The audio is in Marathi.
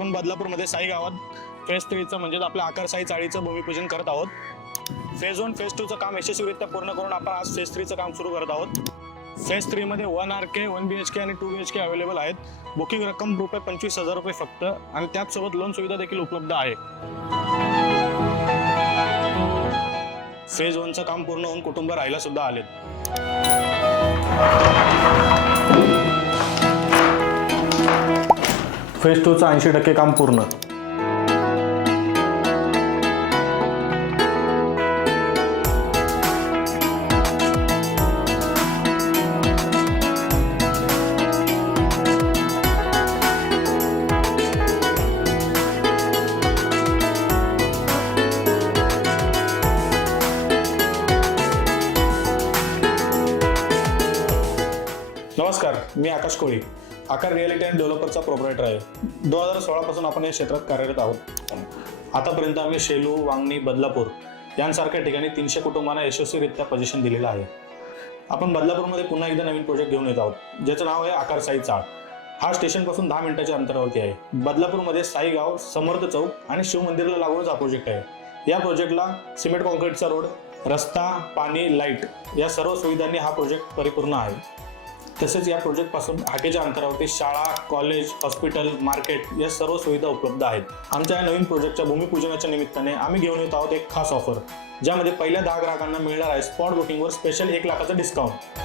आपण बदलापूरमध्ये साई गावात फेज 3चं म्हणजेच आपल्या आकारसाई चाळीचं भूमिपूजन करत आहोत. फेज 1 फेज 2चं काम यशस्वीरित्या पूर्ण करून आपण आज फेज 3चं काम सुरू करत आहोत. फेज 3 मध्ये 1 RK 1 BHK आणि 2 BHK अवेलेबल आहेत. बुकिंग रक्कम ₹25,000 फक्त आणि त्याचसोबत लोन सुविधा देखील उपलब्ध आहे. फेज 1चं काम पूर्ण होऊन कुटुंब राहायला सुद्धा आलेत. फेज 2चं 80% काम पूर्ण. नमस्कार, मी आकाश कोळी, आकार रिअलिटी अँड डेव्हलपरचा प्रोप्रायटर आहे. 2016 पासून आपण या क्षेत्रात कार्यरत आहोत. आतापर्यंत आम्ही शेलू, वांगणी, बदलापूर यांसारख्या ठिकाणी 300 कुटुंबांना यशस्वीरित्या पोझिशन दिलेलं आहे. आपण बदलापूरमध्ये पुन्हा एकदा नवीन प्रोजेक्ट घेऊन येत आहोत, ज्याचं नाव आहे आकारसाई चाळ. हा स्टेशनपासून 10 मिनिटाच्या अंतरावरती आहे. बदलापूरमध्ये साई गाव, समर्थ चौक आणि शिव मंदिराला लागूनच हा प्रोजेक्ट आहे. या प्रोजेक्टला सिमेंट कॉन्क्रीटचा रोड, रस्ता, पाणी, लाईट या सर्व सुविधांनी हा प्रोजेक्ट परिपूर्ण आहे. तसेच या प्रोजेक्टपासून हाकेच्या अंतरावरती शाळा, कॉलेज, हॉस्पिटल, मार्केट या सर्व सुविधा उपलब्ध आहेत. आमच्या या नवीन प्रोजेक्टच्या भूमिपूजनाच्या निमित्ताने आम्ही घेऊन येत आहोत एक खास ऑफर, ज्यामध्ये पहिल्या 10 ग्राहकांना मिळणार आहे स्पॉट बुकिंगवर स्पेशल 1 लाखाचं डिस्काउंट.